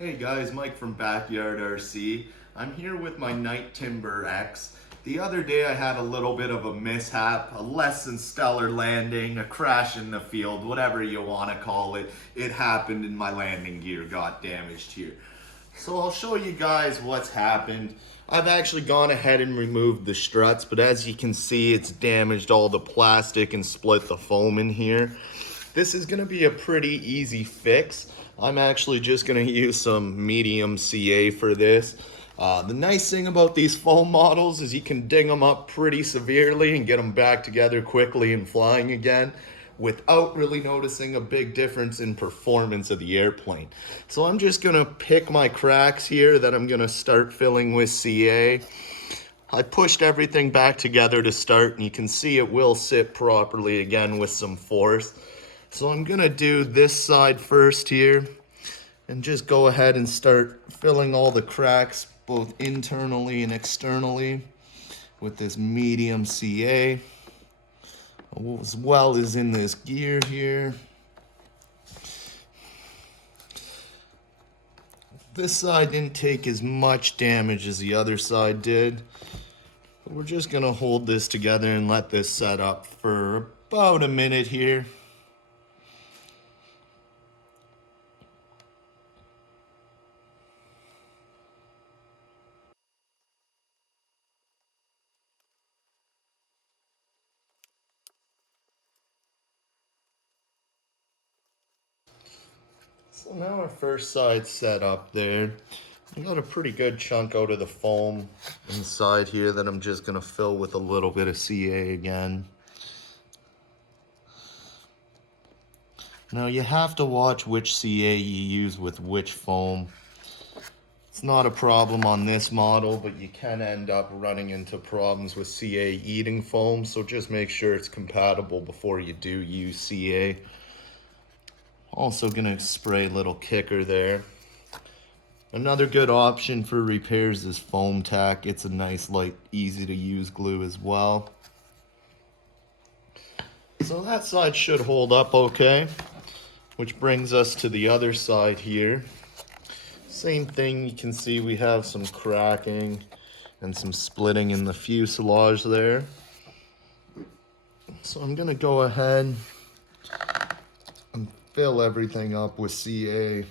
Hey guys, Mike from Backyard RC. I'm here with my Night Timber X. The other day I had a little bit of a mishap, a less than stellar landing, a crash in the field, whatever you want to call it. It happened and my landing gear got damaged here. So I'll show you guys what's happened. I've actually gone ahead and removed the struts, but as you can see, it's damaged all the plastic and split the foam in here. This is gonna be a pretty easy fix. I'm actually just gonna use some medium CA for this. The nice thing about these foam models is you can ding them up pretty severely and get them back together quickly and flying again without really noticing a big difference in performance of the airplane. So I'm just gonna pick my cracks here that I'm gonna start filling with CA. I pushed everything back together to start, and you can see it will sit properly again with some force. So I'm gonna do this side first here and just go ahead and start filling all the cracks both internally and externally with this medium CA, as well as in this gear here. This side didn't take as much damage as the other side did, but we're just gonna hold this together and let this set up for about a minute here. So now our first side's set up there. I got a pretty good chunk out of the foam inside here that I'm just gonna fill with a little bit of CA again. Now you have to watch which CA you use with which foam. It's not a problem on this model, but you can end up running into problems with CA eating foam, so just make sure it's compatible before you do use CA. Also gonna spray a little kicker there. Another good option for repairs is foam tack. It's a nice, light, easy to use glue as well. So that side should hold up okay, which brings us to the other side here. Same thing, you can see we have some cracking and some splitting in the fuselage there. So I'm gonna go ahead and fill everything up with CA.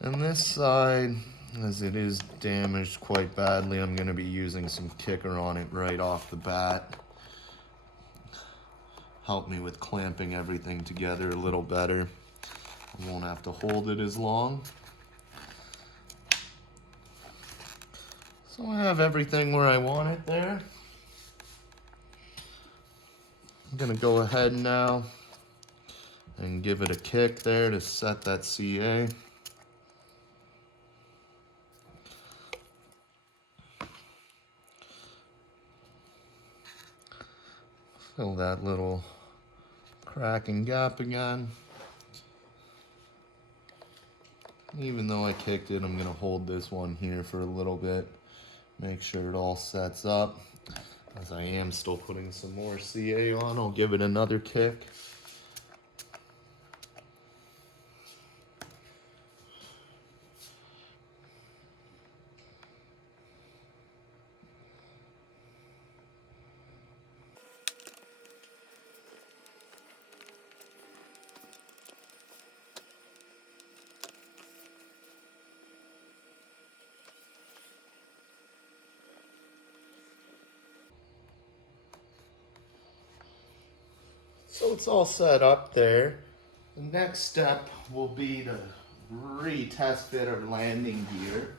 And this side, as it is damaged quite badly, I'm going to be using some kicker on it right off the bat. Help me with clamping everything together a little better. I won't have to hold it as long. So I have everything where I want it there. I'm going to go ahead now and give it a kick there to set that CA. Fill that little crack and gap again. Even though I kicked it, I'm gonna hold this one here for a little bit. Make sure it all sets up. As I am still putting some more CA on, I'll give it another kick. So it's all set up there. The next step will be to retest fit our landing gear.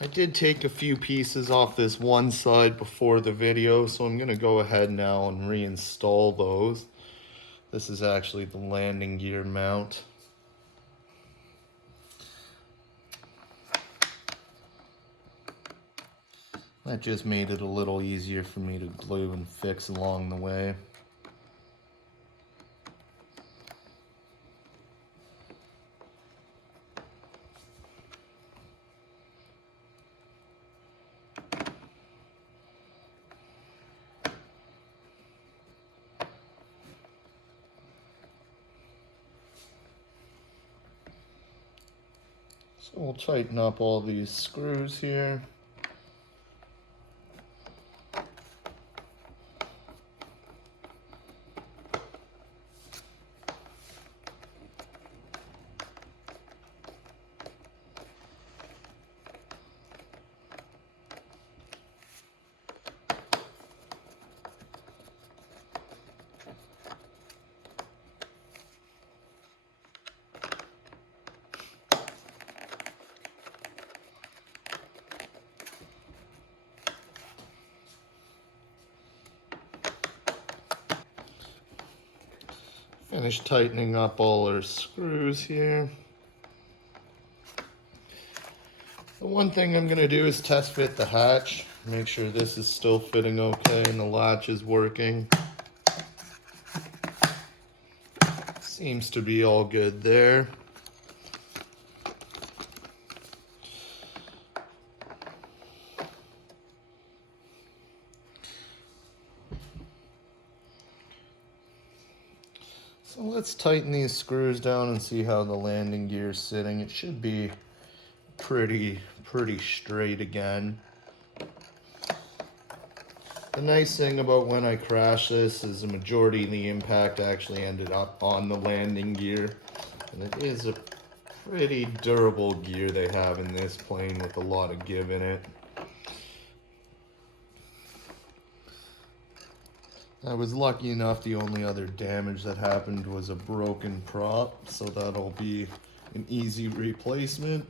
I did take a few pieces off this one side before the video, so I'm gonna go ahead now and reinstall those. This is actually the landing gear mount. That just made it a little easier for me to glue and fix along the way. So we'll tighten up all these screws here. Finish tightening up all our screws here. The one thing I'm going to do is test fit the hatch. Make sure this is still fitting okay and the latch is working. Seems to be all good there. So let's tighten these screws down and see how the landing gear is sitting. It should be pretty straight again. The nice thing about when I crashed this is the majority of the impact actually ended up on the landing gear. And it is a pretty durable gear they have in this plane with a lot of give in it. I was lucky enough, the only other damage that happened was a broken prop, so that'll be an easy replacement.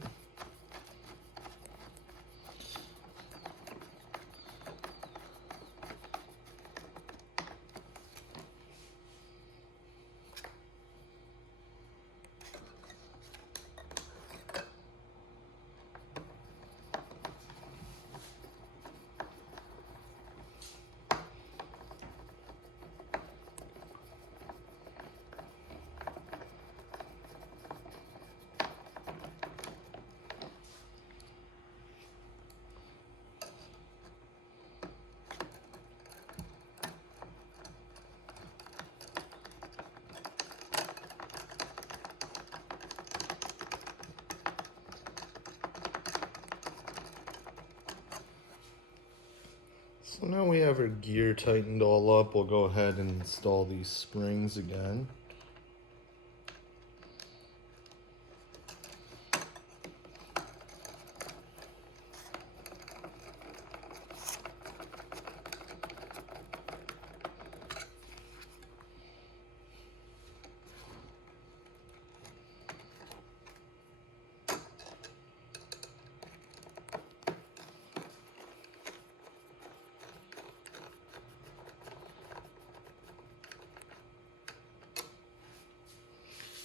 So now we have our gear tightened all up, we'll go ahead and install these springs again.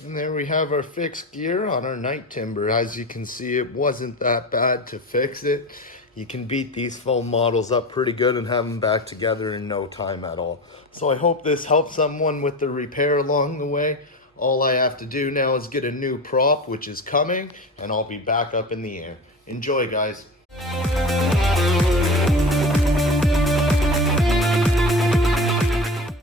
And there we have our fixed gear on our night timber. As you can see, it wasn't that bad to fix it. You can beat these foam models up pretty good and have them back together in no time at all. So I hope this helps someone with the repair along the way. All I have to do now is get a new prop, which is coming, and I'll be back up in the air. Enjoy, guys.